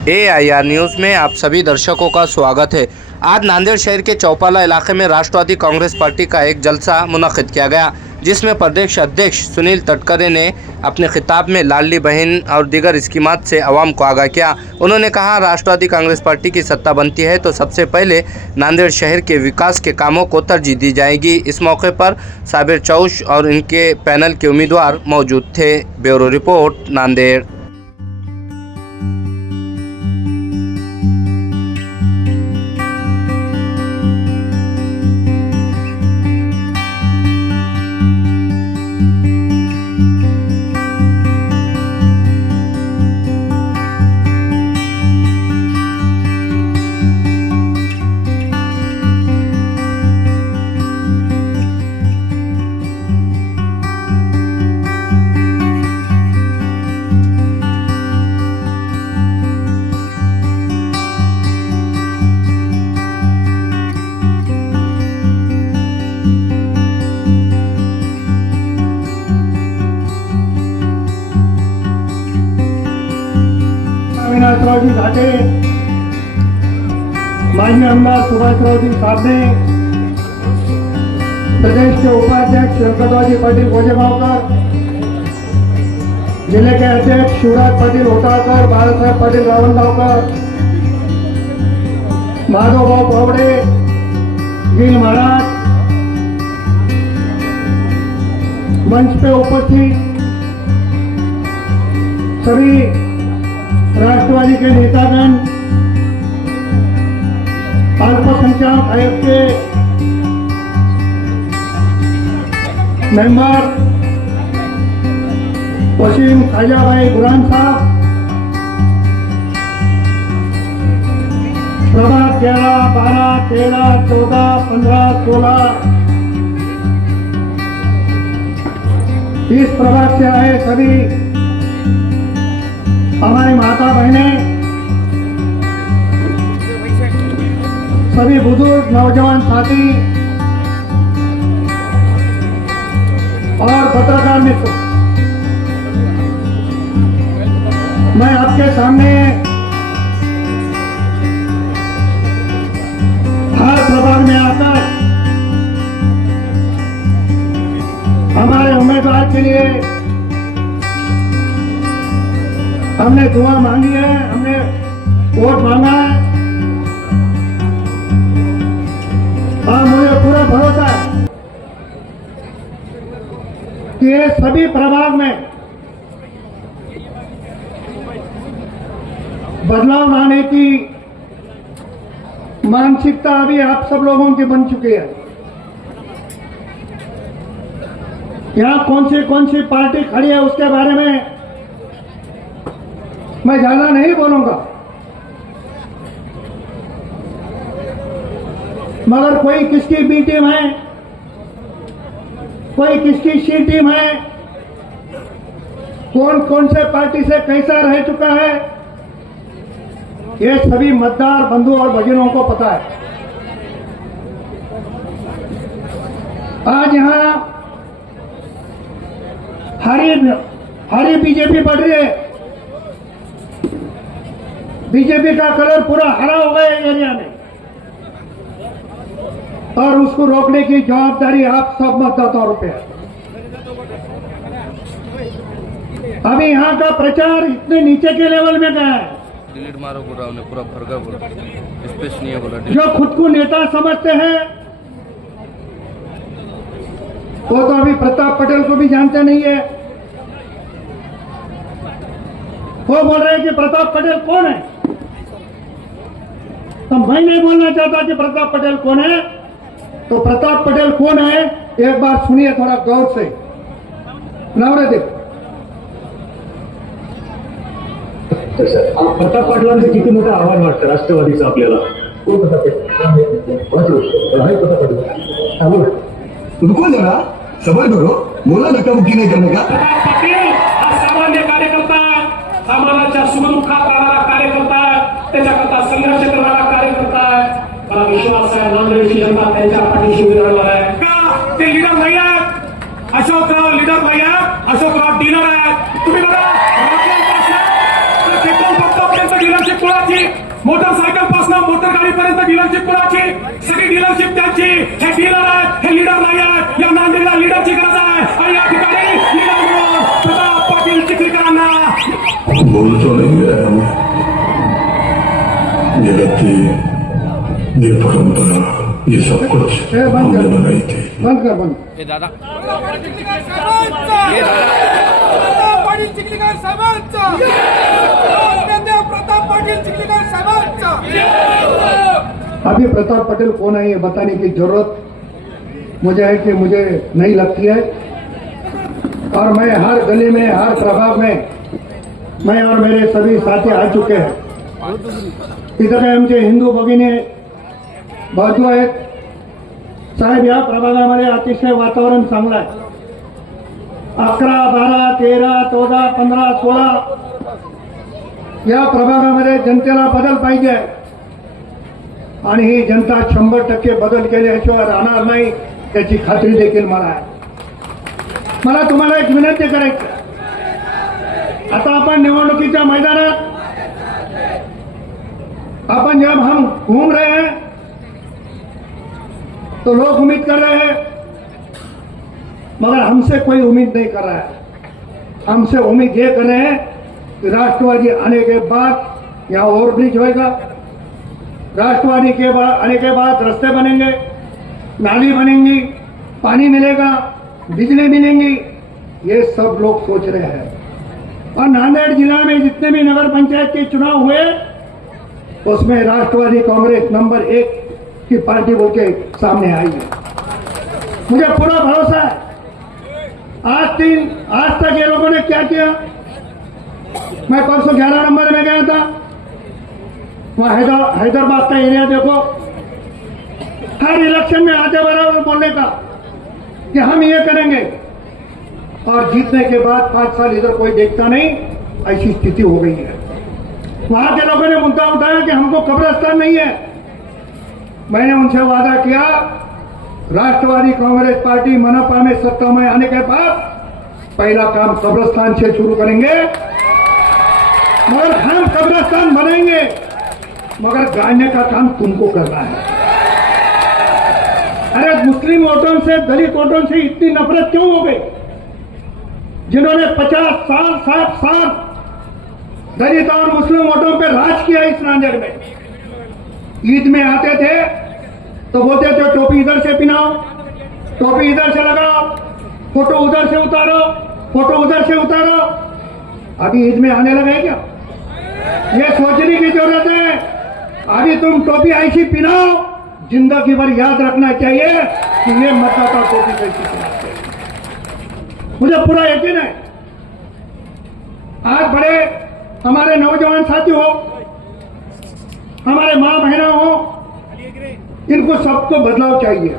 AIR news में आप सभी दर्शकों का स्वागत है। आज नांदेड़ शहर के चौपाला इलाके में राष्ट्रवादी कांग्रेस पार्टी का एक जलसा मुनक्किद किया गया, जिसमें प्रदेश अध्यक्ष सुनील तटकरे ने अपने खिताब में लाडली बहन और दीगर स्कीमात से आवाम को आगाह किया। उन्होंने कहा, राष्ट्रवादी कांग्रेस पार्टी की सत्ता बनती है तो सबसे पहले नांदेड़ शहर के विकास के कामों को तरजीह दी जाएगी। इस मौके पर साबिर चौश और इनके पैनल के उम्मीदवार मौजूद थे। Bureau report, Nanded. अविनाशरावजी घाटे, माननीय आमदार सुभाषरावजी साबणे, प्रदेश के उपाध्यक्ष शंकररावजी पाटिल गोजेगावकर, जिले के अध्यक्ष शिवराज पाटिल होटाळकर, बाळासाहेब पाटिल रावणगावकर, माधवभाऊ पावडे, गिल महाराज, मंच पे उपस्थित सभी राष्ट्रवादी के नेतागण, अल्पसंख्यक आयोग के मेंबर, वसीम ख्वाजा भाई गुरान साहब, प्रभाग 11, 12, 13, 14, 15, 16 इस प्रभाग से आए सभी हमारी माता बहनें, सभी बुजुर्ग नौजवान साथी और पत्रकार मित्र, मैं आपके सामने हर प्रभाग में आकर हमारे उम्मीदवार के लिए हमने दुआ मांगी है, हमने वोट मांगा है और मुझे पूरा भरोसा है कि ये सभी प्रभाग में बदलाव लाने की मानसिकता अभी आप सब लोगों की बन चुकी है। यहाँ कौन सी पार्टी खड़ी है उसके बारे में मैं ज्यादा नहीं बोलूंगा, मगर कोई किसकी बी टीम है, कोई किसकी सी टीम है, कौन से पार्टी से कैसा रह चुका है, ये सभी मतदार बंधु और भगिनों को पता है। आज यहां हरी बीजेपी बढ़ रही है, बीजेपी का कलर पूरा हरा हो गया एरिया में और उसको रोकने की जवाबदारी आप सब मतदाताओं पे है। अभी यहाँ का प्रचार इतने नीचे के लेवल में गया है, डिलीट मारो बोला उन्हें, पूरा भरगा बोला, स्पेस नहीं है बोला। जो खुद को नेता समझते हैं वो तो अभी प्रताप पटेल को भी जानते नहीं है। वो बोल रहे हैं कि प्रताप पटेल कौन है, तो मैं नहीं बोलना चाहता कि प्रताप पटेल कौन है। तो प्रताप पटेल कौन है एक बार सुनिए थोड़ा गौर से। नवरदेव, प्रताप पाटलांचं किती मोठं आव्हान वाटतं राष्ट्रवादीचं आपल्याला? कोण प्रताप पाटील? रुको जरा, सबर करो, बोला धक्काबुक्की नाही करणे का? पाटील हा सामान्य कार्यकर्ता, समाजाच्या सुखदुःखात राहणारा कार्यकर्ता, त्याच्याकरता संघर्ष करणारा कार्यकर्ता आहे। मला विश्वास आहे नांदेडची जनता त्यांच्या पाठीशी उभी राहणार आहे। का ते लीडर नाही आहेत, अशोकराव लीडर नाही आहेत, अशोकराव डीलर आहेत। तुम्ही बघा, राजकीय पक्षात ते केवळ फक्त त्यांचं डीलरशिप कुणाची, मोटरसायकल पासून मोटर गाडीपर्यंत डीलरशिप कुणाची, सगळी डीलरशिप त्यांची. हे डीलर आहेत, हे लीडर नाही आहेत. या नांदेडला लीडरची गरज आहे आणि या ठिकाणी लीडर म्हणून प्रताप पाटील चिखलीकरांना बोलतो नहीं है ये गति, ये परंपरा, ये सब कुछ ए, बंद हमने कर। बनाई थी. बंद कर बंद. पाटील चिखलीकर साहेबांचा प्रताप पाटील चिखलीकर साहेबांचा. अभी प्रताप पटेल कौन है ये बताने की जरूरत मुझे है कि मुझे नहीं लगती है. और मैं हर गली में, हर प्रभाग में मैं और मेरे सभी साथी आ चुके हैं. इधर आमचे हिंदू भगिनी बाजू आहेत. साहेब, या प्रभागामध्ये अतिशय वातावरण चांगलं आहे. 11, 12, 13, 14, 15, 16 या प्रभागामध्ये जनतेला बदल पाहिजे आणि ही जनता 100% बदल केल्याशिवाय राहणार नाही याची खात्री देखील मला आहे. मला तुम्हाला एक विनंती करायची. आता आपण निवडणुकीच्या मैदानात अपन जब हम घूम रहे हैं तो लोग उम्मीद कर रहे हैं, मगर हमसे कोई उम्मीद नहीं कर रहा है. हमसे उम्मीद ये कर रहे हैं कि राष्ट्रवादी आने के बाद यहाँ ओवरब्रिज होएगा, राष्ट्रवादी के बाद आने के बाद रास्ते बनेंगे, नाली बनेंगी, पानी मिलेगा, बिजली मिलेंगी. ये सब लोग सोच रहे हैं. और नांदेड़ जिला में जितने भी नगर पंचायत के चुनाव हुए उसमें राष्ट्रवादी कांग्रेस नंबर 1 की पार्टी बोल के सामने आई है. मुझे पूरा भरोसा है. आज तक ये लोगों ने क्या किया. मैं परसों 11 नंबर में गया था. वहां हैदराबाद का एरिया देखो. हर इलेक्शन में आते बराबर बोलने का कि हम ये करेंगे और जीतने के बाद 5 साल इधर कोई देखता नहीं. ऐसी स्थिति हो गई है. वहां के लोगों ने मुद्दा उठाया कि हमको कब्रिस्तान नहीं है. मैंने उनसे वादा किया, राष्ट्रवादी कांग्रेस पार्टी मनपा में सत्ता में आने के बाद पहला काम कब्रिस्तान से शुरू करेंगे. मगर हम कब्रिस्तान बनाएंगे, मगर गाड़ने का काम तुमको करना है. अरे मुस्लिम वोटों से, दलित वोटों से इतनी नफरत क्यों हो गई, जिन्होंने 50 साल 60 साल दलित और मुस्लिम वोटों पे राज किया इस नांदेड़ में. ईद में आते थे तो बोलते थे टोपी इधर से पहनाओ, टोपी इधर से लगाओ, फोटो उधर से उतारो, फोटो उधर से उतारो. अभी ईद में आने लगे क्या? ये सोचने की जरूरत है. अभी तुम टोपी ऐसी पहनाओ, जिंदगी भर याद रखना चाहिए कि ये मतदाता टोपी कैसी पहनाते हैं. मुझे पूरा यकीन है आज बड़े हमारे नौजवान साथी हो, हमारे माँ बहना हो, इनको सबको बदलाव चाहिए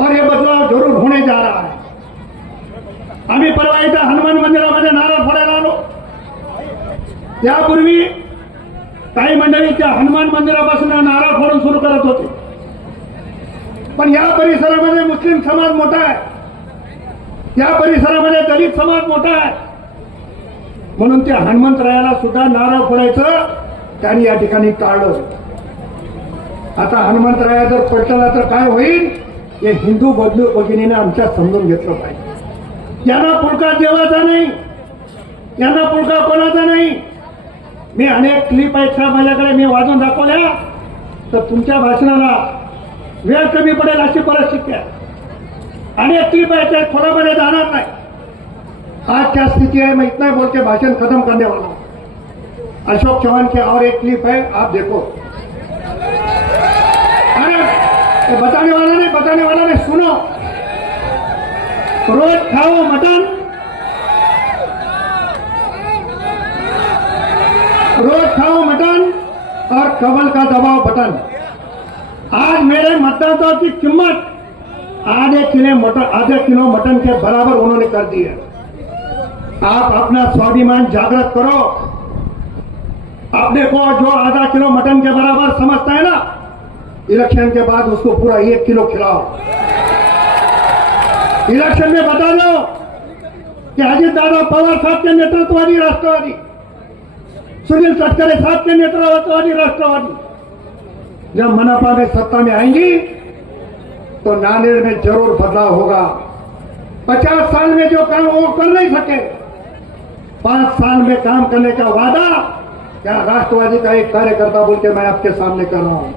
और ये बदलाव जरूर होने जा रहा है. आम्ही परवा इथं हनुमान मंदिरामध्ये नारळ फोडायला आलो. त्यापूर्वी काही मंडळी त्या हनुमान मंदिरापासून नारळ फोडून सुरू करत होते. पण या परिसरामध्ये मुस्लिम समाज मोठा आहे, या परिसरामध्ये दलित समाज मोठा आहे. म्हणून त्या हनुमंतरायाला सुद्धा नारळ फोडायचं त्यांनी या ठिकाणी टाळलं. आता हनुमंतराया जर पटला तर काय होईल हे हिंदू भगिनीने आमच्या समजून घेतलं पाहिजे. यांना पुळका देवाचा नाही, यांना पुळका कोणाचा नाही. मी अनेक क्लिप आहेत माझ्याकडे, मी वाजवून दाखवल्या तर तुमच्या भाषणाला वेळ कमी पडेल अशी परिस्थिती आहे. अनेक क्लिप आहेत, खोलामध्ये जाणार नाही. आज क्या स्थिति है, मैं इतना बोल के भाषण खत्म करने वाला हूं. अशोक चौहान की और एक क्लिप है, आप देखो. अरे बताने वाला नहीं, सुनो. रोज खाओ मटन, रोज खाओ मटन और कमल का दबाव बटन. आज मेरे मतदाताओं की कीमत आधे किलो मटन के बराबर उन्होंने कर दी है. आप अपना स्वाभिमान जागृत करो. अपने को जो आधा किलो मटन के बराबर समझता है ना, इलेक्शन के बाद उसको पूरा 1 किलो खिलाओ. इलेक्शन में बता दो कि अजीत दादा पवार साहब के नेतृत्व वाली राष्ट्रवादी सुनील तटकरे साहब के नेतृत्ववादी राष्ट्रवादी जब मनपा में सत्ता में आएंगी तो नांदेड़ में जरूर बदलाव होगा। 50 साल में जो काम वो कर नहीं सके, 5 साल में काम करने का वादा क्या राष्ट्रवादी का एक कार्यकर्ता बोल के मैं आपके सामने कर रहा हूं।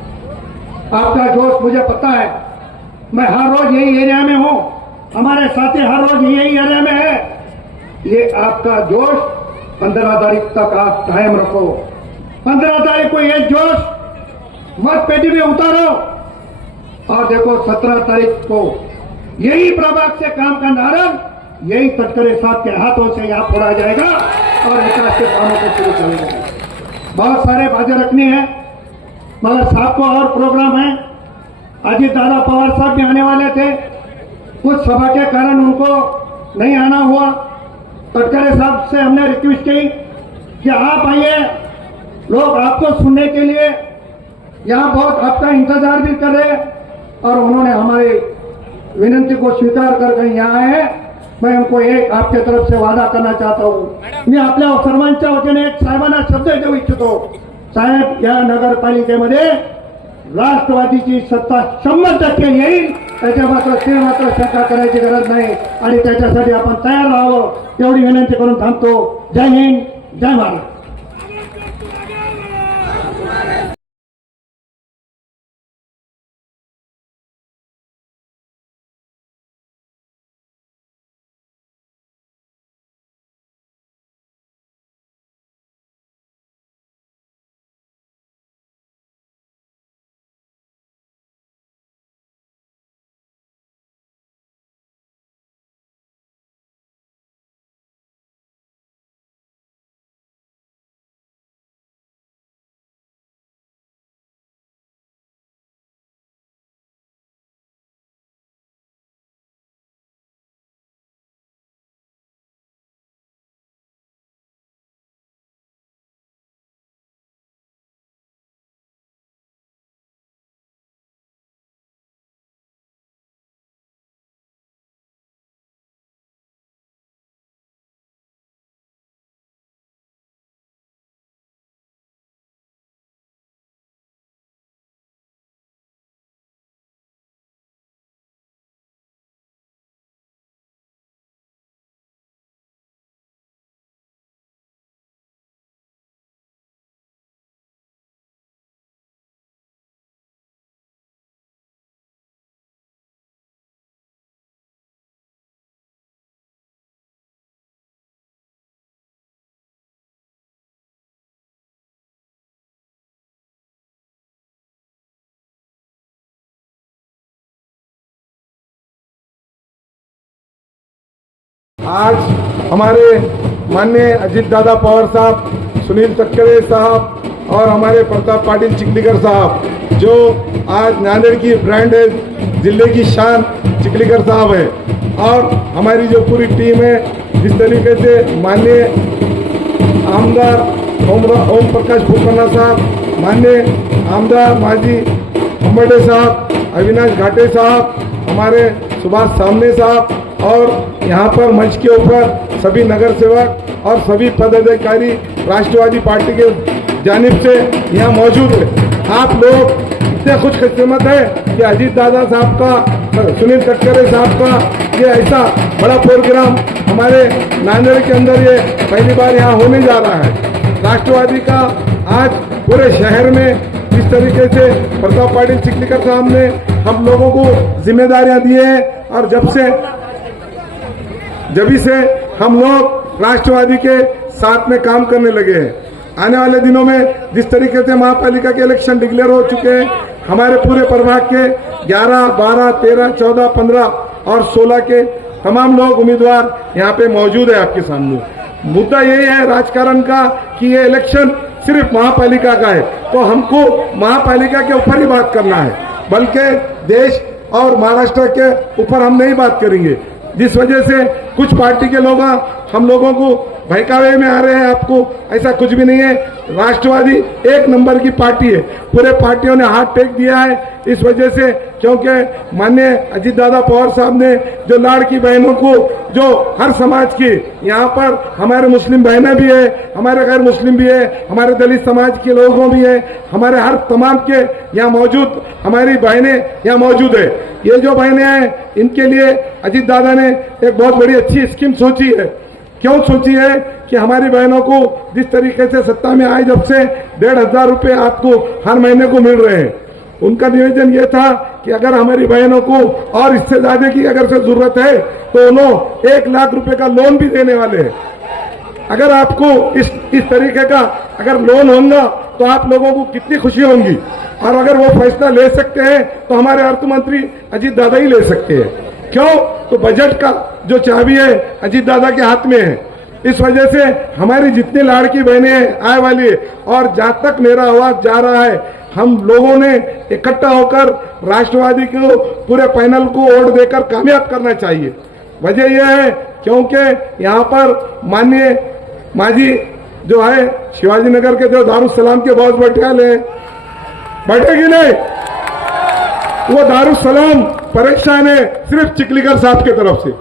आपका जोश मुझे पता है, मैं हर रोज यही एरिया में हूं, हमारे साथी हर रोज यही एरिया में है। ये आपका जोश 15 तारीख तक आप कायम रखो। 15 तारीख को ये जोश मत पेटी में उतारो और देखो 17 तारीख को यही प्रभाग से काम का नारंग यही तटकरे साहब के हाथों से यहां फोड़ा जाएगा और विकास के कामों को शुरू करेंगे। बहुत सारे बातें रखनी है मगर साहब को और प्रोग्राम है। अजीत दादा पवार साहब भी आने वाले थे, कुछ सभा के कारण उनको नहीं आना हुआ। तटकरे साहब से हमने रिक्वेस्ट की कि आप आइए, लोग आपको सुनने के लिए यहां बहुत आपका इंतजार भी कर रहे हैं और उन्होंने हमारी विनंती को स्वीकार कर यहाँ आए हैं। मैं उनको एक आपके तरफ से वादा करना चाहता हूं। मी आपल्या सर्वांच्या वतीने एक साहेबांना शब्द देऊ इच्छितो। साहेब, या नगरपालिकेमध्ये राष्ट्रवादीची सत्ता 100% येईल, त्याच्या मात्र शंका करायची गरज नाही आणि त्याच्यासाठी आपण तयार राहावं एवढी विनंती करून थांबतो। जय हिंद, जय महाराष्ट्र। आज हमारे माननीय अजीत दादा पवार साहब, सुनील तटकरे साहब और हमारे प्रताप पाटिल चिखलीकर साहब, जो आज नांदेड़ की ब्रांड है, जिले की शान चिखलीकर साहब है, और हमारी जो पूरी टीम है, जिस तरीके से माननीय आमदार ओम प्रकाश फुलकन्ना साहब, माननीय आमदार माजी अंबटे साहब, अविनाश घाटे साहब, हमारे सुभाष सामने साहब और यहाँ पर मंच के ऊपर सभी नगर सेवक और सभी पदाधिकारी राष्ट्रवादी पार्टी के जानिब से यहाँ मौजूद है। आप लोग इतने खुशकिस्मत है कि अजीत दादा साहब का, सुनील तटकरे साहब का ये ऐसा बड़ा प्रोग्राम हमारे नांदेड़ के अंदर ये पहली बार यहाँ होने जा रहा है। राष्ट्रवादी का आज पूरे शहर में इस तरीके से प्रताप पाटिल चिखलीकर साहब ने हम लोगों को जिम्मेदारियां दी है और जब से हम लोग राष्ट्रवादी के साथ में काम करने लगे हैं। आने वाले दिनों में जिस तरीके से महापालिका के इलेक्शन डिक्लेयर हो चुके हैं, हमारे पूरे प्रभाग के 11, 12, 13, 14, 15 और 16 के तमाम लोग उम्मीदवार यहाँ पे मौजूद है आपके सामने। मुद्दा यही है राजकारण का कि ये इलेक्शन सिर्फ महापालिका का है, तो हमको महापालिका के ऊपर ही बात करना है, बल्कि देश और महाराष्ट्र के ऊपर हम नहीं बात करेंगे। जिस वजह से कुछ पार्टी के लोग हम लोगों को बहकावे में आ रहे हैं आपको, ऐसा कुछ भी नहीं है। राष्ट्रवादी एक नंबर की पार्टी है, पूरे पार्टियों ने हाथ टेक दिया है इस वजह से, क्योंकि माननीय अजीत दादा पवार साहब ने जो लाड़की बहनों को, जो हर समाज की, यहाँ पर हमारे मुस्लिम बहनें भी है, हमारे गैर मुस्लिम भी है, हमारे दलित समाज के लोगों भी है, हमारे हर तमाम के यहाँ मौजूद हमारी बहनें यहाँ मौजूद है। ये जो बहनें हैं इनके लिए अजीत दादा ने एक बहुत बड़ी अच्छी स्कीम सोची है। क्यों सोची है कि हमारी बहनों को जिस तरीके से सत्ता में आए जब से 1,500 रुपये आपको हर महीने को मिल रहे हैं, उनका निवेदन ये था कि अगर हमारी बहनों को और इससे ज्यादा की अगर से जरूरत है तो उन्होंने 1 लाख रुपए का लोन भी देने वाले हैं। अगर आपको इस तरीके का अगर लोन होगा तो आप लोगों को कितनी खुशी होगी, और अगर वो फैसला ले सकते हैं तो हमारे अर्थ मंत्री अजीत दादा ही ले सकते हैं। क्यों? तो बजट का जो चाबी है अजीत दादा के हाथ में है। इस वजह से हमारी जितनी लाड़की बहनें हैं आए वाली है, और जहां तक मेरा आवाज जा रहा है, हम लोगों ने इकट्ठा होकर राष्ट्रवादी को पूरे पैनल को वोट देकर कामयाब करना चाहिए। वजह यह है क्योंकि यहाँ पर माननीय माजी जो है शिवाजी नगर के जो दारुसलाम के बॉस बैठे बैठेगी नहीं, वो दारुसलाम परेशान है सिर्फ चिखलीकर साहब के तरफ से।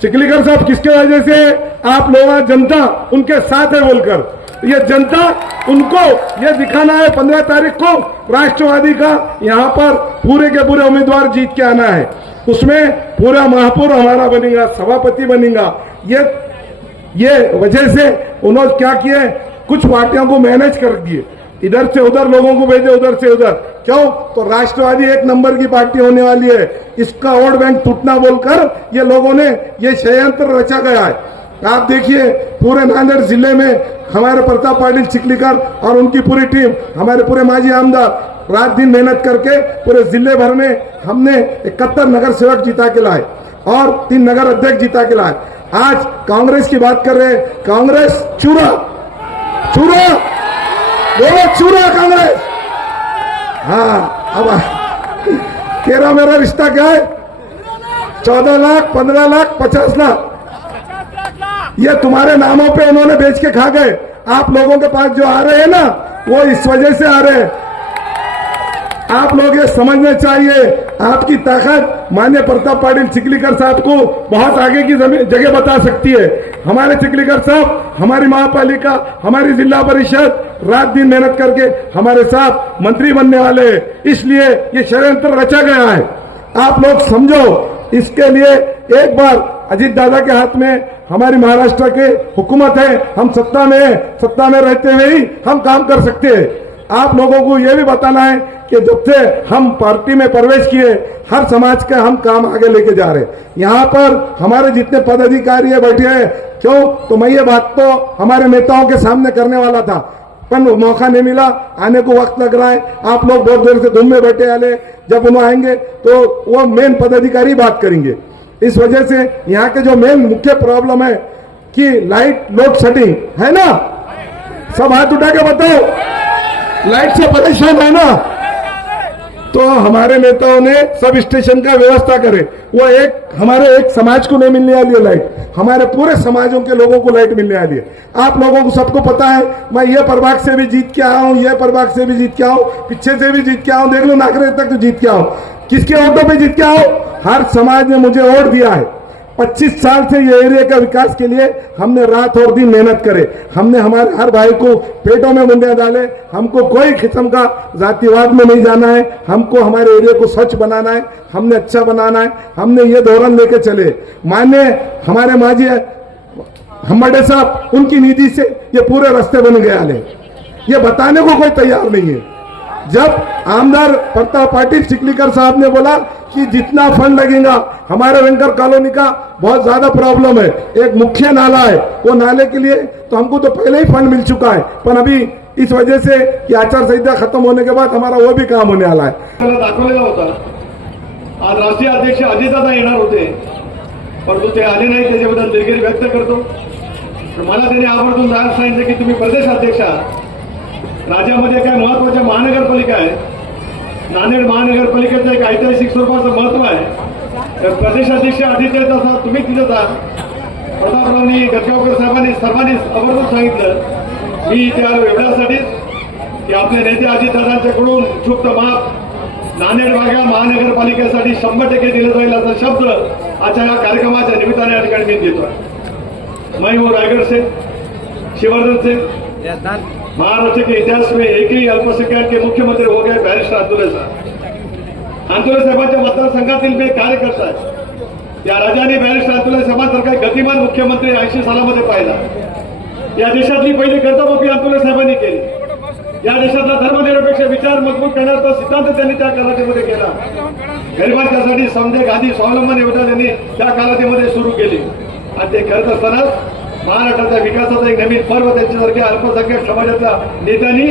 चिखलीकर साहब किसके वजह से? आप लोग जनता उनके साथ है बोलकर, ये जनता उनको ये दिखाना है 15 तारीख को राष्ट्रवादी का यहाँ पर पूरे के पूरे उम्मीदवार जीत के आना है। उसमें पूरा महापौर हमारा बनेगा, सभापति बनेगा। ये वजह से उन्होंने क्या किए, कुछ पार्टियों को मैनेज कर दिए, इधर से उधर लोगों को भेजे, उधर से उधर। क्यों? तो राष्ट्रवादी एक नंबर की पार्टी होने वाली है, इसका वोट बैंक टूटना बोलकर ये लोगों ने ये षड्यंत्र रचा गया है। आप देखिए पूरे नांदेड़ जिले में हमारे प्रताप पाटिल चिखलीकर और उनकी पूरी टीम, हमारे पूरे माजी आमदार रात दिन मेहनत करके पूरे जिले भर में हमने 71 नगर सेवक जिता के लाए और 3 नगर अध्यक्ष जिता के लाए। आज कांग्रेस की बात कर रहे हैं, कांग्रेस चूरा चूरा बोलो, चूरा कांग्रेस। हाँ, अब तेरा मेरा रिश्ता क्या है? 14 लाख, 15 लाख, 50 लाख ये तुम्हारे नामों पे उन्होंने बेच के खा गए। आप लोगों के पास जो आ रहे हैं ना, वो इस वजह से आ रहे हैं। आप लोग ये समझना चाहिए, आपकी ताकत माननीय प्रताप पाटिल चिखलीकर साहब को बहुत आगे की जगह बता सकती है। हमारे चिखलीकर साहब, हमारी महापालिका, हमारी जिला परिषद रात दिन मेहनत करके हमारे साथ मंत्री बनने वाले हैं, इसलिए ये षड्यंत्र रचा गया है। आप लोग समझो, इसके लिए एक बार अजीत दादा के हाथ में हमारी महाराष्ट्र के हुकूमत है, हम सत्ता में है, सत्ता में रहते हुए ही हम काम कर सकते हैं। आप लोगों को यह भी बताना है कि जब से हम पार्टी में प्रवेश किए, हर समाज का हम काम आगे लेके जा रहे हैं। यहाँ पर हमारे जितने पदाधिकारी है बैठे हैं, क्यों? तो मैं ये बात तो हमारे नेताओं के सामने करने वाला था, पर मौका नहीं मिला, आने को वक्त लग रहा है। आप लोग बहुत देर से धूम में बैठे आले, जब उन्होंने आएंगे तो वो मेन पदाधिकारी बात करेंगे। इस वजह से यहाँ के जो मेन मुख्य प्रॉब्लम है कि लाइट लोड शेडिंग है ना, सब हाथ उठा के बताओ, लाइट से परेशान है ना, तो हमारे नेताओं ने सब स्टेशन का व्यवस्था करे। वो हमारे एक समाज को नहीं मिलने वाली है लाइट, हमारे पूरे समाजों के लोगों को लाइट मिलने वाली है। आप लोगों को सबको पता है, मैं ये प्रभाग से भी जीत के आया हूं, ये प्रभाग से भी जीत के आया हूं, पीछे से भी जीत के आया हूं, देख लो नागरे तक तो जीत के आया हूं। किसके वोटों पे जीत के आओ? हर समाज ने मुझे वोट दिया है। 25 साल से ये एरिया का विकास के लिए हमने रात और दिन मेहनत करे, हमने हमारे हर भाई को पेटों में मुंडिया डाले। हमको कोई किस्म का जातिवाद में नहीं जाना है, हमको हमारे एरिया को स्वच्छ बनाना है, हमने अच्छा बनाना है। हमने ये धोरण लेके चले। माने हमारे माजी हम्मडे साहब, उनकी नीति से ये पूरे रास्ते बन गए, ये बताने को कोई तैयार नहीं है। जब आमदार प्रताप पाटिल चिखलीकर साहब ने बोला कि जितना फंड लगेगा, हमारे वेंकर कॉलोनी का बहुत ज्यादा प्रॉब्लम है, एक मुख्य नाला है, वो नाले के लिए तो हमको तो पहले ही फंड मिल चुका है, पर अभी इस वजह से कि आचार संहिता खत्म होने के बाद हमारा वो भी काम होने वाला है। दाखवलेला होता, आज राष्ट्रीय अध्यक्ष अजितदादा येणार होते, परंतु ते आले नाही, त्याच्याबद्दल दिलगिरी व्यक्त करतो। मला त्यांनी आवर्जून जायला सांगितलं की तुम्ही प्रदेश अध्यक्ष आहात, राज्यामध्ये काय महत्वाच्या महानगरपालिका आहे, नांदेड महानगरपालिकेचं एक ऐतिहासिक स्वरूपाचं महत्व आहे। तर प्रदेशाध्यक्ष आदित्य दादा तुम्ही तिथं जा, प्रतापरावांनी गटगावकर साहेबांनी सर्वांनी आवर्जून सांगितलं मी इथे आलो एवढ्यासाठीच की आपले नेते अजितदादांच्याकडून क्षुब्ध माप नांदेड भागा महानगरपालिकेसाठी 100% दिलं जाईल असा शब्द आजच्या या कार्यक्रमाच्या निमित्ताने या ठिकाणी मी देतोय। मैं हूँ रायगढ़ से शिववर्धन से। महाराष्ट्र के इतिहास में एक ही अल्पसंख्यक के मुख्यमंत्री हो गए बैरिस्टर अंतुले साहेब। अंतुले साहेबांच्या मतदारसंघातील मी कार्यकर्ता आहे। या राज्याने बैरिस्टर अंतुले साहेबांसारखा गतिमान मुख्यमंत्री 80 सालामध्ये पाहिला। या देशातली पहिली कर्तव्य अंतुले साहेबांनी केली। या देशातला धर्मनिरपेक्ष विचार मजबूत करण्याचा सिद्धांत त्यांनी त्या कालावधीमध्ये केला। गरिबांच्यासाठी संजय गांधी स्वावलंबन योजना त्यांनी त्या कालावधीमध्ये सुरू केली आणि ते करत असतानाच महाराष्ट्राच्या विकासाचा एक नवीन पर्व त्यांच्यासारख्या अल्पसंख्याक समाजाच्या नेत्यांनी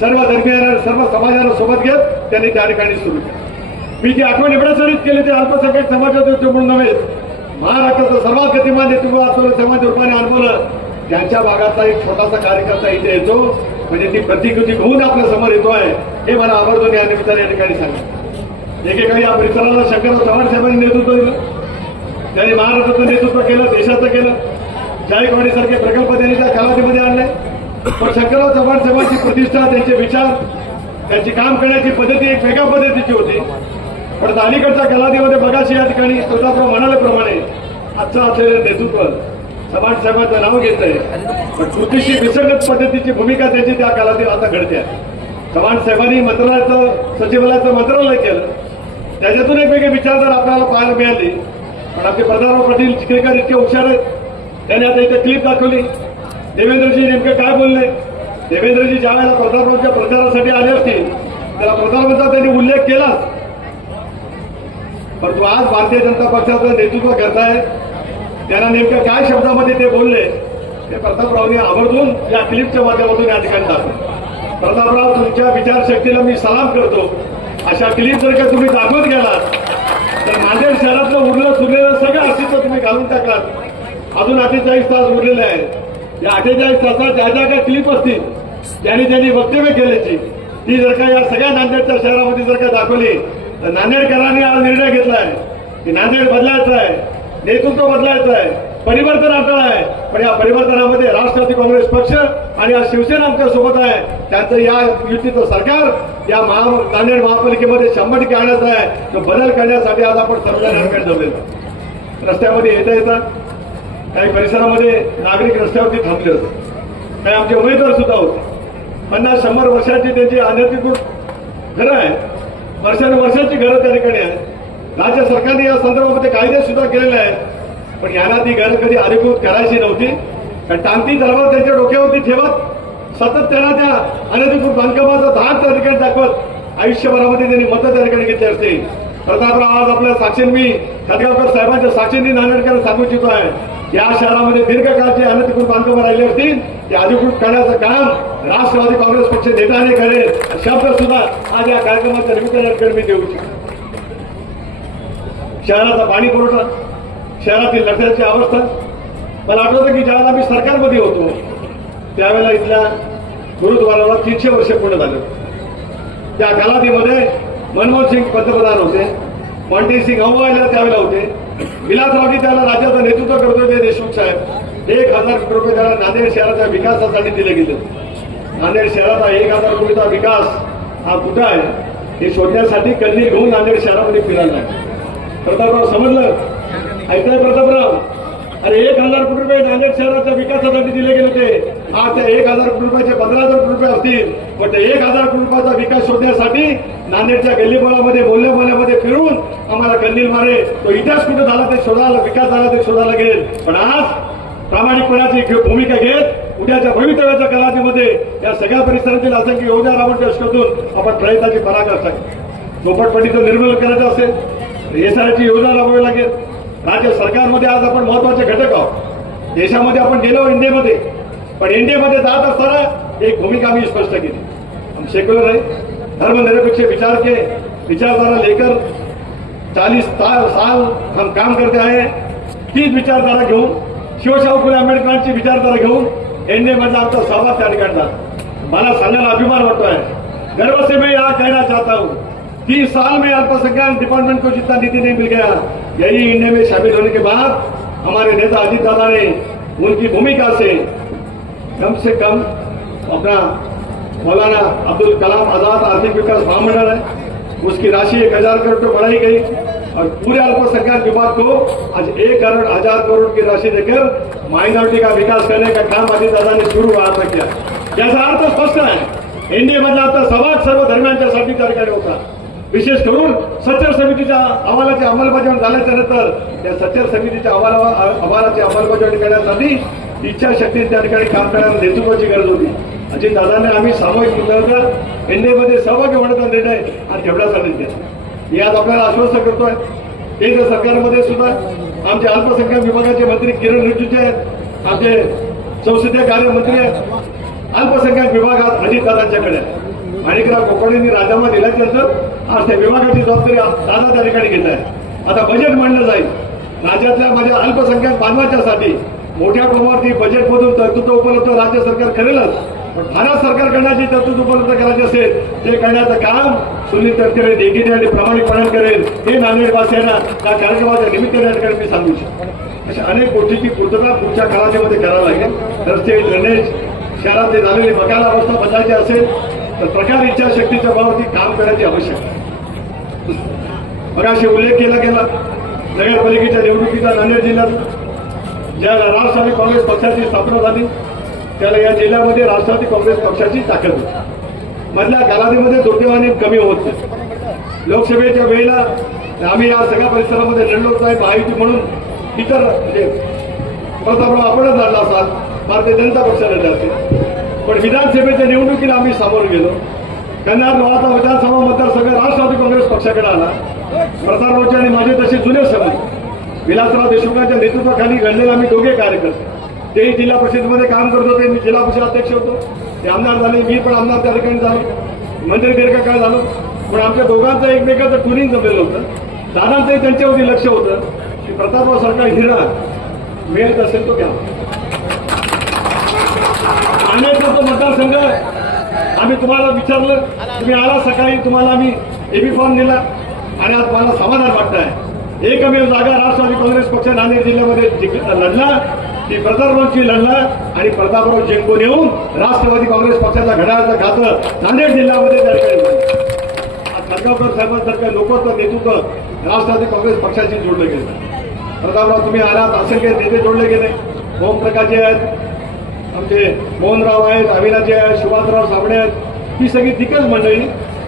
सर्व धर्मीयांना सर्व समाजाला सोबत घेत त्यांनी त्या ठिकाणी सुरू केलं। मी ती आठवण एवढ्यासाठीच केली ते अल्पसंख्याक समाजाचे म्हणून नव्हे, महाराष्ट्राचं सर्वात गतिमान नेतृत्व असलेलं समाज रूपाने अनुभवलं त्यांच्या भागातला एक छोटासा कार्यकर्ता इथे येतो म्हणजे ती प्रतिकृती होऊन आपल्या समोर येतोय हे मला आवर्जून या निमित्ताने या ठिकाणी सांगितलं। एकेकाळी या परिसराला शंकरराव चव्हाण साहेबांनी नेतृत्व दिलं, त्यांनी महाराष्ट्राचं नेतृत्व केलं, देशाचं केलं, जायकवाडी सारखे प्रकल्प त्यांनी त्या कालावधीमध्ये आणले। पण शंकरराव चव्हाण साहेबांची प्रतिष्ठा, त्यांचे विचार, त्यांची काम करण्याची पद्धती एक वेगळ्या पद्धतीची होती। पण अलीकडच्या कालावधीमध्ये बघाशी या ठिकाणी प्रतापराव म्हणाल्याप्रमाणे आजचं असलेलं नेतृत्व चव्हाण साहेबांचं नाव घेत आहे पण कृतीशी विसंगत पद्धतीची भूमिका त्यांची त्या कालावधीत आता घडते आहे। चव्हाण साहेबांनी मंत्रालयाचं सचिवालयाचं मंत्रालय केलं, त्याच्यातून एक वेगळे विचारधारा आपल्याला पाहायला मिळाली। पण आपले प्रतापराव पाटील चिखलीकर इतके हुशार आहेत, त्यांनी आता इथे क्लिप दाखवली देवेंद्रजी नेमके काय बोलले। देवेंद्रजी ज्या वेळेला प्रतापरावच्या प्रचारासाठी आले असतील त्याला प्रतापरावांचा त्यांनी उल्लेख केलाच, परंतु आज भारतीय जनता पक्षाचं नेतृत्व करताय त्यांना नेमक्या काय शब्दामध्ये ते बोलले ते प्रतापरावनी आवर्जून या क्लिपच्या माध्यमातून या ठिकाणी दाखवले। प्रतापराव तुमच्या विचारशक्तीला मी सलाम करतो। अशा क्लिप जर का तुम्ही दाखवत गेलात तर नांदेड शहरातलं उरलं सुरलेलं सगळं अस्तित्व तुम्ही घालून टाकलात। अजून 48 तास उरलेले आहेत। या 48 तासात ज्या ज्या काही क्लिप असतील त्यांनी वक्तव्य केल्याची ती जर का या सगळ्या नांदेडच्या शहरामध्ये जर का दाखवली तर नांदेडकरांनी आज निर्णय घेतलाय की नांदेड बदलायचं आहे, नेतृत्व बदलायचं आहे, परिवर्तन आपल्याला आहे। पण या परिवर्तनामध्ये राष्ट्रवादी काँग्रेस पक्ष आणि या शिवसेना आमच्या सोबत आहे। त्यांचं या युतीचं सरकार या नांदेड महापालिकेमध्ये 100% आणायचं आहे। तो बदल करण्यासाठी आज आपण सर्वजणांकडे जमलेलो। रस्त्यामध्ये येता काही परिसरामध्ये नागरिक रस्त्यावरती थांबले होते, काही आमचे उमेदवार सुद्धा होते। 50-100 वर्षांची त्यांची अनधिकृत घरं आहेत, वर्षानुवर्षांची घरं त्या ठिकाणी आहेत। राज्य सरकारने या संदर्भामध्ये कायदे सुद्धा केलेले आहेत, पण यांना ती घरं कधी अधिकृत करायची नव्हती। कारण टांगती तलवार त्यांच्या डोक्यावरती ठेवत सतत त्यांना त्या अनधिकृत बांधकामाचा धाक त्या ठिकाणी दाखवत आयुष्यभरामध्ये त्यांनी मतं त्या ठिकाणी घेतली असते। प्रतापराव आज आपल्या साक्षीने मी खटगावकर साहेबांच्या साक्षीने नांदेडकर सांगू इच्छितो आहे या शहरामध्ये दीर्घकाळची अनधिकृत बांधकामं राहिली असतील ते अधिकृत करण्याचं काम राष्ट्रवादी काँग्रेस पक्ष नेत्याने करेल शब्द सुद्धा आज या कार्यक्रमाच्या निमित्ताने मी देऊ इच्छितो। शहराचा पाणी पुरवठा, शहरातील रस्त्याची अवस्था, मला आठवतं की ज्यावेळेला आम्ही सरकारमध्ये होतो त्यावेळेला इथल्या गुरुद्वाराला 300 वर्ष पूर्ण झाले। त्या कालावधीमध्ये मनमोहन सिंग पंतप्रधान होते, मोंटेसिंग अव्वायला त्यावेळेला होते, विलासरावजी त्याला राज्याचं नेतृत्व करत होते देशमुख साहेब। 1000 कोटी रुपये त्याला नांदेड शहराच्या विकासासाठी दिले गेले। नांदेड शहराचा 1000 कोटीचा विकास हा कुठं आहे हे शोधण्यासाठी कल्ली घेऊन नांदेड शहरामध्ये फिरायला प्रतापराव समजलं। ऐकताय प्रतापराव, अरे 1000 कोटी रुपये नांदेड शहराच्या विकासासाठी दिले गेले होते, आज त्या 1000 कोटी रुपयाचे 15,000 कोटी रुपये असतील। पण ते 1000 कोटी रुपयाचा विकास शोधण्यासाठी नांदेडच्या गल्लीबोळामध्ये बोलण्यामध्ये फिरून आम्हाला कल्लील मारे तो इतिहास कुठे झाला ते शोधायला, विकास झाला ते शोधायला गेले। पण आज प्रामाणिकपणाची भूमिका घेत उद्याच्या भवितव्याच्या कालावधीमध्ये या सगळ्या परिसरातील असंख्य योजना राबवण्याच्या शोधून आपण प्रयत्नाची पराकाष्ठा केली। झोपडपट्टीचं निर्मूलन करायचं असेल एसआयची योजना राबवावी लागेल। राज्य सरकारमध्ये आज आपण महत्वाचे घटक आहोत। देशामध्ये आपण गेलो इंडियामध्ये, पण इंडियामध्ये जात असताना एक भूमिका आम्ही स्पष्ट केली, हम सेक्युलर आहे, धर्मनिरपेक्ष विचारधारा लेकर 40 साल हम काम करते आहे। तीच विचारधारा घेऊन शिवशाहू फुले आंबेडकरांची विचारधारा घेऊन एनडीएमधला आमचा सहभाग त्या ठिकाणी झाला। मला सांगायला अभिमान वाटतो आहे, गर्व से मैं यहाँ कहना चाहता हूँ 30 साल में अल्पसंख्यक डिपार्टमेंट को जितना निधि नहीं मिल गया, यही इंडिया में शामिल होने के बाद हमारे नेता अजीत दादा ने उनकी भूमिका से कम अपना मौलाना अब्दुल कलाम आजाद आर्थिक विकास महामंडल है, उसकी राशि 1000 करोड़ रुपये बढ़ाई गई और पूरे अल्पसंख्यक विभाग को आज 1,1000 करोड़ की राशि देकर माइनॉरिटी का विकास करने का काम अजित दादा ने शुरू किया. याचा अर्थ स्पष्ट आहे. एनडीए मधला आता सहभाग सर्व धर्मांच्यासाठी त्या ठिकाणी होता. विशेष करून सच्चर समितीच्या अहवालाची अंमलबजावणी झाल्याच्या नंतर त्या सच्चर समितीच्या अहवालाची अंमलबजावणी करण्यासाठी इच्छाशक्ती त्या ठिकाणी काम करण्याला नेतृत्वाची गरज होती. अजित दादाने आम्ही सामूहिक मुद्द्यावर एनडीएमध्ये सहभागी होण्याचा निर्णय आज तेवढ्यासाठी घेतला. मी आज आपल्याला आश्वस्त करतोय, केंद्र सरकारमध्ये सुद्धा आमचे अल्पसंख्याक विभागाचे मंत्री किरण रिजिजू आहेत, आमचे संसदीय कार्यमंत्री आहेत. अल्पसंख्याक विभागात अजित दादांच्याकडे माणिकराव कोकाटेंनी राजीनामा दिल्यानंतर आज त्या विभागाची जबाबदारी दादा त्या ठिकाणी घेत आहे. आता बजेट मांडलं जाईल. राज्यातल्या माझ्या अल्पसंख्याक बांधवांच्यासाठी मोठ्या प्रमाणात बजेटमधून तरतूद उपलब्ध राज्य सरकार करेलच, पण भारत सरकारकडनं जी तरतूद उपलब्ध करायची असेल ते करण्याचं काम सुनील तटकरे देखील आणि प्रामाणिकपणे करेल. हे नांदेडवासियांना त्या कार्यक्रमाच्या निमित्ताने ठिकाणी मी सांगू शकतो. अशा अनेक गोष्टीची पूर्तता पुढच्या काळामध्ये करावं लागेल. रस्ते, ड्रेनेज, शहरातली झालेली बकाला अवस्था बदलायची असेल तर प्रखर इच्छाशक्तीच्या बळावरती काम करायची आवश्यकता आहे. मगाशी उल्लेख केला गेला नगरपालिकेच्या निवडणुकीचा नांदेड जिल्ह्यात ज्या राष्ट्रवादी काँग्रेस पक्षाची स्थापना झाली त्याला या जिल्ह्यामध्ये राष्ट्रवादी काँग्रेस पक्षाची ताकद होती. मधल्या कालावधीमध्ये दुर्दैवाने कमी होत नाही. लोकसभेच्या वेळेला आम्ही या सगळ्या परिसरामध्ये लढलो आहे. महायुती म्हणून इतर म्हणजे प्रतापराव आपणच लढला असाल, भारतीय जनता पक्ष लढला असेल, पण विधानसभेच्या निवडणुकीला आम्ही सामोरं गेलो. कन्नड लोहारा विधानसभा मतदारसंघ राष्ट्रवादी काँग्रेस पक्षाकडे आला. प्रतापरावचे आणि माझे तसे जुने समज विलासराव देशमुखांच्या नेतृत्वाखाली घडलेले आम्ही दोघे कार्यकर्ते. तेही जिल्हा परिषदेमध्ये काम करत होते. मी जिल्हा परिषद अध्यक्ष होतो. ते आमदार झाले, मी पण आमदार त्या ठिकाणी झालो, मंत्री दीर्घकाळ झालो. पण आमच्या दोघांचं एकमेकाचं ट्युनिंग जमलेलं होतं. दादांचंही त्यांच्यावरती लक्ष होतं की प्रतापराव सरकार हिरा मिळत असेल तो घ्या. ठाण्याचा तो मतदारसंघ आम्ही तुम्हाला विचारलं, तुम्ही आला सकाळी, तुम्हाला आम्ही एबी फॉर्म दिला आणि आज मला समाधान वाटत आहे. एकमेव जागा राष्ट्रवादी काँग्रेस पक्ष नांदेड जिल्ह्यामध्ये लढला ती प्रतापरावची लढला आणि प्रतापराव जिंकून येऊन राष्ट्रवादी काँग्रेस पक्षाचा घड्याळाचं खातं नांदेड जिल्ह्यामध्ये त्या ठिकाणी झालं. खडगावकर साहेबांसारखं लोकत्व नेतृत्व राष्ट्रवादी काँग्रेस पक्षाशी जोडलं गेलं. प्रतापराव तुम्ही आलात, असंख्य नेते जोडले गेले. ओमप्रकाशजी आहेत, आमचे मोहनराव आहेत, अविनाशजी आहेत, सुभाषराव साबळे आहेत. ही सगळी दिग्गज मंडळी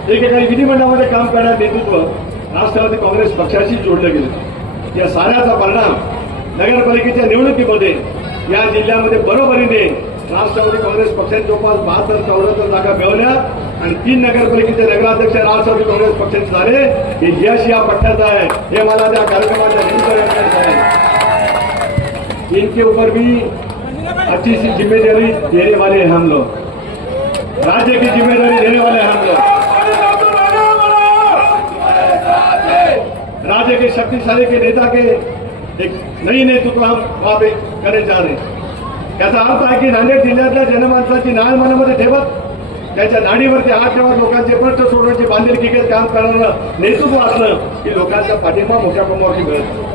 एकेकाळी विधिमंडळामध्ये काम करण्यात नेतृत्व राष्ट्रवादी काँग्रेस पक्षाशी जोडले गेले. या साऱ्याचा परिणाम नगरपालिकेच्या निवडणुकीमध्ये या जिल्ह्यामध्ये बरोबरीने राष्ट्रवादी काँग्रेस पक्षाने जवळपास 72-74 जागा मिळवल्या आणि 3 नगरपालिकेचे नगराध्यक्ष राष्ट्रवादी काँग्रेस पक्षाचे झाले. हे यश या पक्षाचं आहे, हे मला त्या कार्यक्रमाच्या निमित्ताने आहे. इनके ऊपर भी अच्छी सी जिम्मेदारी देने वाले हैं हम लोग, राज्य की जिम्मेदारी देने वाले हैं हम लोग. राज्य के शक्तिशाली के नेता के एक नई नेतृत्व हम वहां पे करने जा रहे हैं. याचा अर्थ आहे की नांदेड जिल्ह्यातल्या जनमानसाची नाळ मनामध्ये ठेवत त्याच्या नाडीवरती हात ठेवत लोकांचे प्रश्न सोडवण्याची बांधिलकी घेत काम करणारं नेतृत्व असलं की लोकांचा पाठिंबा मोठ्या प्रमाणावरती मिळतो.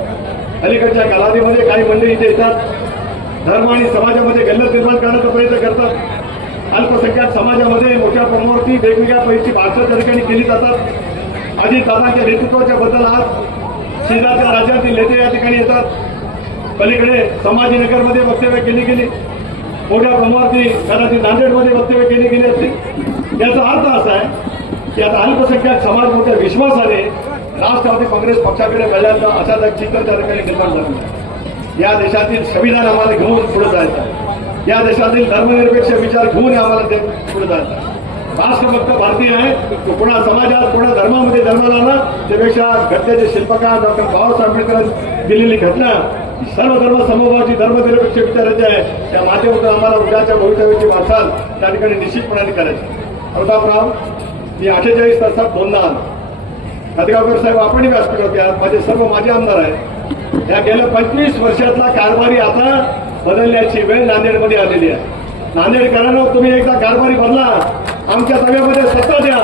अलीकडच्या कालावधीमध्ये काही मंडळी इथे येतात, धर्म आणि समाजामध्ये गल्लत निर्माण करण्याचा प्रयत्न करतात. अल्पसंख्याक समाजामध्ये मोठ्या प्रमाणावरती वेगवेगळ्या पैकी भाषा त्या ठिकाणी केली जातात. अजित दादांच्या नेतृत्वाच्या बद्दल आज शेजारच्या राज्यातील नेते या ठिकाणी येतात. पलीकडे संभाजीनगरमध्ये वक्तव्य केली गेली, मोठ्या प्रमाणावरती कदाचित नांदेडमध्ये वक्तव्य केली गेली असतील. याचा अर्थ असा आहे की आता अल्पसंख्याक समाज मोठ्या विश्वासाने राष्ट्रवादी काँग्रेस पक्षाकडे कळल्याचं असा एक चित्र त्या ठिकाणी निर्माण झालं. या देशातील संविधान आम्हाला घेऊन पुढे जायचं आहे. या देशातील धर्मनिरपेक्ष विचार घेऊन आम्हाला पुढे जायचं आहे. राष्ट्र फक्त भारतीय आहे, तो कोणा समाजात कोणा धर्मामध्ये जन्माला ना, त्यापेक्षा घटनेचे शिल्पकार डॉक्टर बाबासाहेब आंबेडकरांनी दिलेली घटना सर्व धर्म समभावाची धर्मनिरपेक्ष विचारायची आहे. त्या माध्यमातून आम्हाला उद्याच्या भवितव्याची वाटचाल त्या ठिकाणी निश्चितपणाने करायची. प्रतापराव, मी 48 तासात 2दा आलो. खदगावकर साहेब आपणही व्यासपीठ होते, माझे सर्व माझे आमदार आहेत. या गेल्या 25 वर्षातला कारभारी आता बदलण्याची वेळ नांदेडमध्ये आलेली आहे. नांदेडकरांनो, तुम्ही एकदा कारभारी बदला, आमच्या सभेमध्ये सत्ता द्या.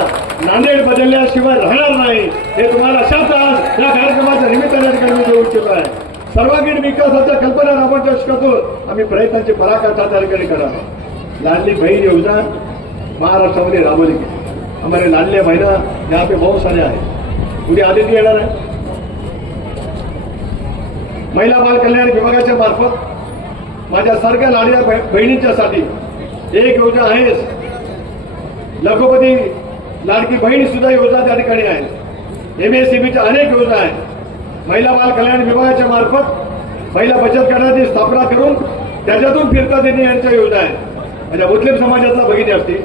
नांदेड बदलल्याशिवाय राहणार नाही, हे तुम्हाला शब्द आज या कार्यक्रमाच्या निमित्ताने मी देऊ इच्छित आहे. सर्वांगीण विकासाच्या कल्पना राबवण्याच्या दृष्टीकोनातून आम्ही प्रयत्नांची पराकाष्ठा त्या ठिकाणी करावा। लाडली बहीण योजना महाराष्ट्रामध्ये राबवली गेली। हमारे लाडले बहिणा यहाँ पे बहुत सारे आहे, उद्या आदिती येणार आहे। महिला बाल कल्याण विभागाच्या मार्फत माझ्या सारख्या लाडल्या बहिणींच्यासाठी एक योजना आहे, लखोपती लाडकी बहीण सुद्धा योजना त्या ठिकाणी आहे। MSCBच्या अनेक योजना आहेत। महिला बाल कल्याण विभागाच्या मार्फत महिला बचत गटाची स्थापना करून त्याच्यातून फिरता देणे यांच्या योजना आहेत। माझ्या मुस्लिम समाजातल्या भगिनी असतील,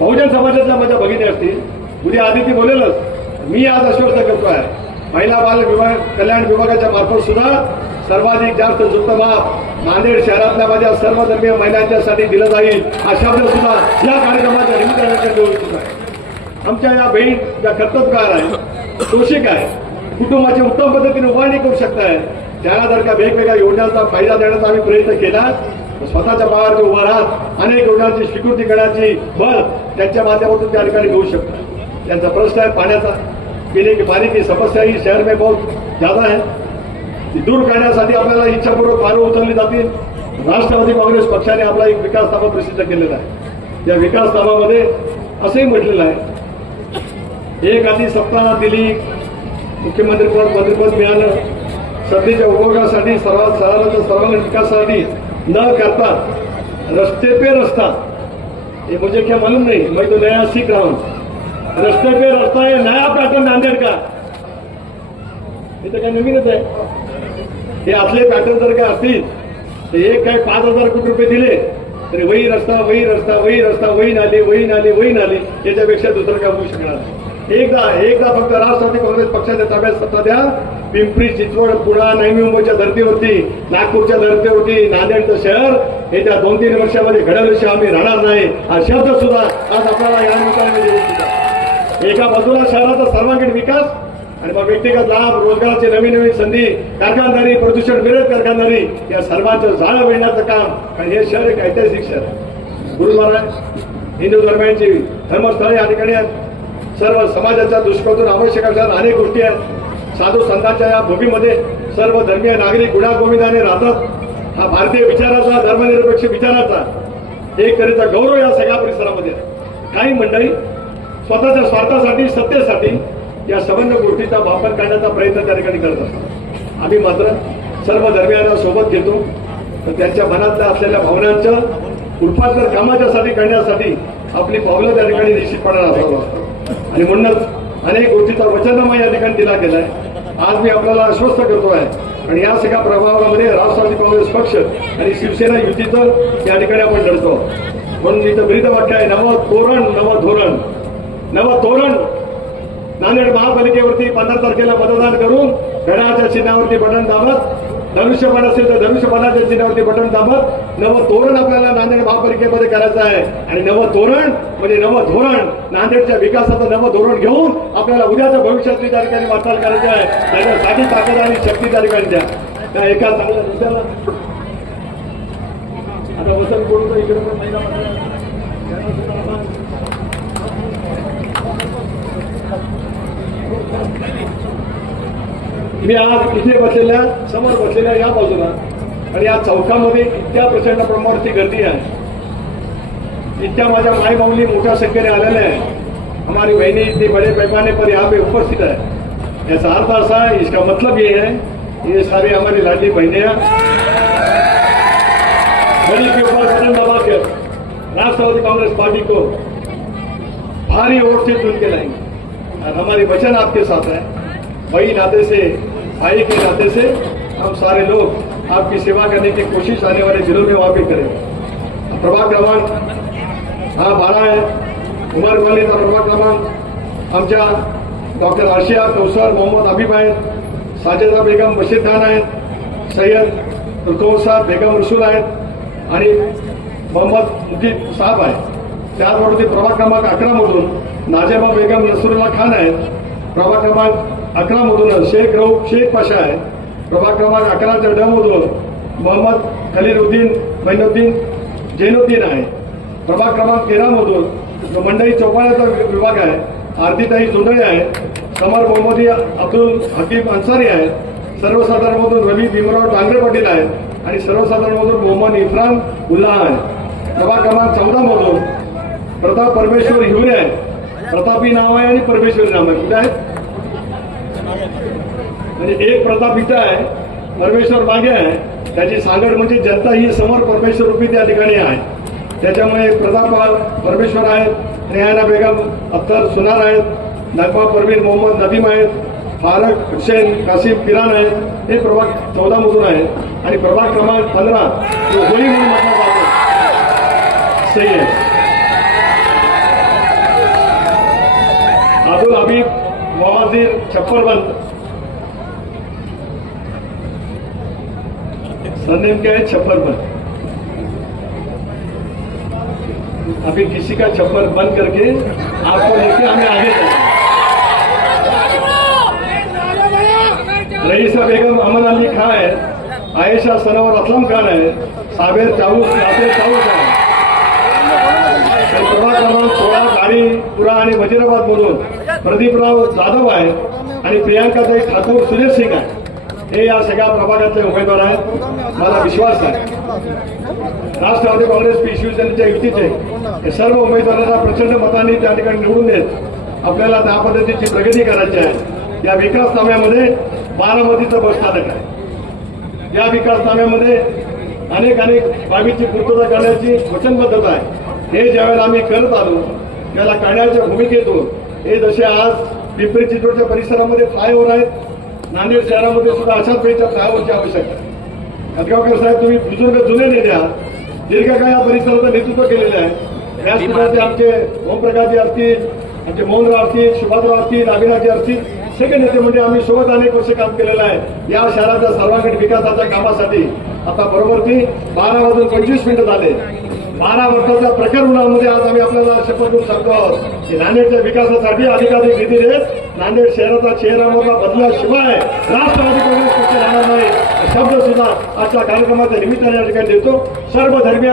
बहुजन समाजातल्या माझ्या भगिनी असतील, उद्या आदिती बोलेलच, मी आज आश्वस्त करतो आहे महिला बाल कल्याण विभागाच्या मार्फत सुद्धा सर्वाधिक जास्त जुत्तमाप नांदेड शहरातल्या माझ्या सर्व धर्मीय महिलांच्यासाठी दिलं जाईल हा शब्द सुद्धा या कार्यक्रमाच्या निमित्ताने देऊ इच्छित आहे। आमच्या या बहीण ज्या कर्तबगार आहे, शोषिक आहे, कुटुंबाची उत्तम पद्धतीने उभारणी करू शकताय, त्यांना जर का वेगवेगळ्या योजनांचा फायदा देण्याचा आम्ही प्रयत्न केला तर स्वतःच्या पायावरती उभा राहत अनेक योजनांची स्वीकृती करण्याची बळ त्यांच्या माध्यमातून त्या ठिकाणी घेऊ शकतात। त्यांचा प्रश्न आहे पाण्याचा, पीने की पानी की समस्या ही शहर में बहुत ज्यादा है, ती दूर करण्यासाठी आपल्याला इच्छापूर्वक पावलं उचलली जातील। राष्ट्रवादी काँग्रेस पक्षाने आपला एक विकास नामा प्रसिद्ध केलेला आहे। या विकास नामामध्ये असंही म्हटलेलं आहे, एक आधी सत्ता दिली, मुख्यमंत्रीपद मंत्रिपद मिळालं, सध्याच्या उपयोगासाठी सर्वांगीण विकासासाठी न करता रस्ते पे रस्ता, ये मुझे क्या मालूम नहीं, मैं तो नया सीख रहा हूं। रस्ते पे रस्ता है नया पॅटर्न नांदेड का, हे तर काय नवीनच आहे। हे असले पॅटर्न जर काय असतील तर एक काय 5,000 कोटी रुपये दिले तरी वही रस्ता वही रस्ता वही रस्ता वही नाली वही नाली वही नाली, याच्यापेक्षा दुसरं काय होऊ शकणार नाही। एकदा फक्त राष्ट्रवादी काँग्रेस पक्षाच्या ताब्यात सत्ता द्या, पिंपरी चिंचवड पुणा नवी मुंबईच्या धर्तीवरती, नागपूरच्या धर्तीवरती नांदेडचं शहर येत्या 2-3 वर्षामध्ये घडवल्याशिवाय आम्ही राहणार नाही हा शब्द सुद्धा आज आपल्याला या निमित्ताने देऊ इच्छितो। एका बाजूला शहराचा सर्वांगीण विकास आणि मग व्यक्तिगत लाभ, रोजगाराची नवीन संधी, कारखानदारी, प्रदूषण विरहित कारखानदारी, या सर्वांचं जाळं मिळण्याचं काम। आणि हे शहर एक ऐतिहासिक शहर आहे, गुरुद्वारा आहे, हिंदू धर्मांची धर्मस्थळे या ठिकाणी आहेत, सर्व समाजाच्या दृष्टीकोनातून आवश्यक असणाऱ्या अनेक गोष्टी आहेत। साधू संतांच्या या भूमीमध्ये सर्व धर्मीय नागरिक गुण्यागोविंदाने राहतात। हा भारतीय विचाराचा, धर्मनिरपेक्ष विचाराचा एक तऱ्हेचा गौरव या सगळ्या परिसरामध्ये आहे। काही मंडळी स्वतःच्या स्वार्थासाठी, सत्तेसाठी या संबंध गोष्टीचा वापर करण्याचा प्रयत्न त्या ठिकाणी करत असतात। आम्ही मात्र सर्व धर्मियांना सोबत घेतो, तर त्यांच्या मनातल्या असलेल्या भावनांचं रूपांतर कामाच्यासाठी करण्यासाठी आपली पावलं त्या ठिकाणी निश्चितपणाने असावं असतात। आणि म्हणूनच अनेक गोष्टीचा वचननामा या ठिकाणी दिला गेलाय। आज मी आपल्याला आश्वस्त करतो आहे आणि या सगळ्या प्रभावामध्ये राष्ट्रवादी काँग्रेस पक्ष आणि शिवसेना युतीचं या ठिकाणी आपण लढतो। म्हणून इथं ब्रीद वाक्य आहे, नवं तोरण नवं धोरण, नवं तोरण। नांदेड महापालिकेवरती 15 तारखेला मतदान करून घड्याळाच्या चिन्हावरती बटन दाबत, धनुष्यबाण असेल तर धनुष्यबाणाच्या चिन्हावरती बटन दाबत नवं तोरण आपल्याला नांदेड महापालिकेमध्ये करायचं आहे। आणि नवं तोरण म्हणजे नवं धोरण, नांदेडच्या विकासाचं नवं धोरण घेऊन आपल्याला उद्याच्या भविष्यातली त्या ठिकाणी वाटचाल करायची आहे। त्याच्यासाठी ताकद आणि शक्ती त्या ठिकाणी द्या। त्या एका चांगल्या रस्त्याला आता वसंत बोलतो इकडे पण महिला मी आज इथे बसलेल्या, समोर बसलेल्या या बाजूला आणि या चौकामध्ये इतक्या प्रचंड प्रमाणावरती गर्दी आहे, इतक्या माझ्या माई माऊली मोठ्या संख्येने आलेल्या आहे। हमारी बहनी इतनी बड़े पैमाने पर यहाँ पे उपस्थित है। ऐसा अर्थ ऐसा है, इसका मतलब ये है ये सारी हमारी लाडली बहनें बड़ी के ऊपर बटन दबा कर राष्ट्रवादी कांग्रेस पार्टी को भारी वोट से चुन के लाएंगे। और हमारी वचन आपके साथ है, भाई नाते से, भाई के नाते से हम सारे लोग आपकी सेवा करने की कोशिश आने वाले दिनों में वहां पे करें। प्रभाग क्रमांक 12 है, उमर वालीचा प्रभाग क्रमांक आमच्या डॉक्टर आशिया कौसर मोहम्मद हबीब आहेत, साजेदा बेगम बशीर खान आहेत, सय्यद रुकौसा बेगम रसूल आहेत आणि मोहम्मद मुजीब साहब आहेत। त्याचबरोबर प्रभाग क्रमांक 11 मधून नाजेबा बेगम नसरुल्ला खान आहेत, प्रभाग क्रमांक 11 मधून शेख रऊफ शेख पाशा आहे, प्रभाग क्रमांक 11च्या ड मधून मोहम्मद खलीलुद्दीन मैनुद्दीन जैनुद्दीन आहे, प्रभाग क्रमांक 13 मधून जो मंडई चौपाळ्याचा विभाग आहे आरतीताई जोंधळे आहे, समर मोहम्मदी अब्दुल हकीम अन्सारी आहेत, सर्वसाधारणमधून रवी भीमराव टांगरे पाटील आहेत आणि सर्वसाधारणमधून मोहम्मद इफ्रान उल्लाह आहे. प्रभाग क्रमांक 14 मधून प्रताप परमेश्वर हिवरे आहे. प्रतापी नाव आहे आणि परमेश्वरी नाव आहे. कुठे आहे म्हणजे एक प्रताप इथं आहे, परमेश्वर मागे आहे. त्याची सांगड म्हणजे जनता ही समोर परमेश्वर रूपी त्या ठिकाणी आहे. त्याच्यामुळे प्रताप परमेश्वर आहेत, रेहाना बेगम अख्तर सुनार आहेत, नगमा परवीन मोहम्मद नदीम आहेत, फारक हुसेन कासिम पिरान आहेत. हे प्रभाग 14 मधून आहेत. आणि प्रभाग क्रमांक 15 जो होळी म्हणून म्हटला जातो सही आहे. अब्दुल हबीब मवाजीर छप्परबंद, सरनेम क्या है? छप्परबंद. अभी किसी का छप्पर बंद करके आपको लेके हमें आगे चलना. रईसा बेगम अमन अली खान है, आयशा सनवर असलम खान है, साबेर चाऊस नासिर चाऊस आहे. प्रभाग क्रमांक 16 गाडीपुरा आणि वजीराबाद मधून प्रदीपराव जाधव आहे आणि प्रियांकाताई ठाकूर सुरेश सिंग आहे. हे या सगळ्या प्रभागातले उमेदवार आहेत. मला विश्वास आहे राष्ट्रवादी काँग्रेस पी शिवसेनेच्या युतीचे हे सर्व उमेदवारांना प्रचंड मतांनी त्या ठिकाणी निवडून देत आपल्याला त्या पद्धतीची प्रगती करायची आहे. या विकासनाम्यामध्ये बारामतीचं बस स्थानक आहे. या विकासनाम्यामध्ये अनेक बाबीची पूर्तता करण्याची वचनबद्धता आहे. हे ज्यावेळेला आम्ही करत आलो त्याला करण्याच्या भूमिकेतून हे जसे आज पिंपरी चिंचवडच्या परिसरामध्ये फ्लायओव्हर आहेत, नांदेड शहरामध्ये सुद्धा अशाच प्रकारच्या फ्लायओव्हरची आवश्यकता आहे. हदगावकर साहेब, तुम्ही बुजुर्ग जुने नेते आहात, दीर्घकाळ या परिसराचं नेतृत्व केलेलं आहे. याच प्रकारचे आमचे ओमप्रकाशजी असतील, आमचे मोहनराव असतील, सुभाषराव असतील, अभिनाथजी असतील, सगळे नेते म्हणजे आम्ही सोबत अनेक वर्ष काम केलेलं आहे. या शहराच्या सर्वांगीण विकासाच्या कामासाठी आता बरोबर ती 12 वाजून 25 मिनिटं झाले. 12 वर्षाच्या प्रकरणामध्ये आज आम्ही आपल्याला शपथ घेऊन सांगतो आहोत की नांदेडच्या विकासासाठी अधिकाधिक निधी देत नांदेड शहराचा चेहरामोहरा बदल्याशिवाय राष्ट्रवादी काँग्रेस पक्ष राहणार नाही. शब्द सुद्धा आजच्या कार्यक्रमाच्या निमित्ताने या ठिकाणी देतो. सर्व धर्मीय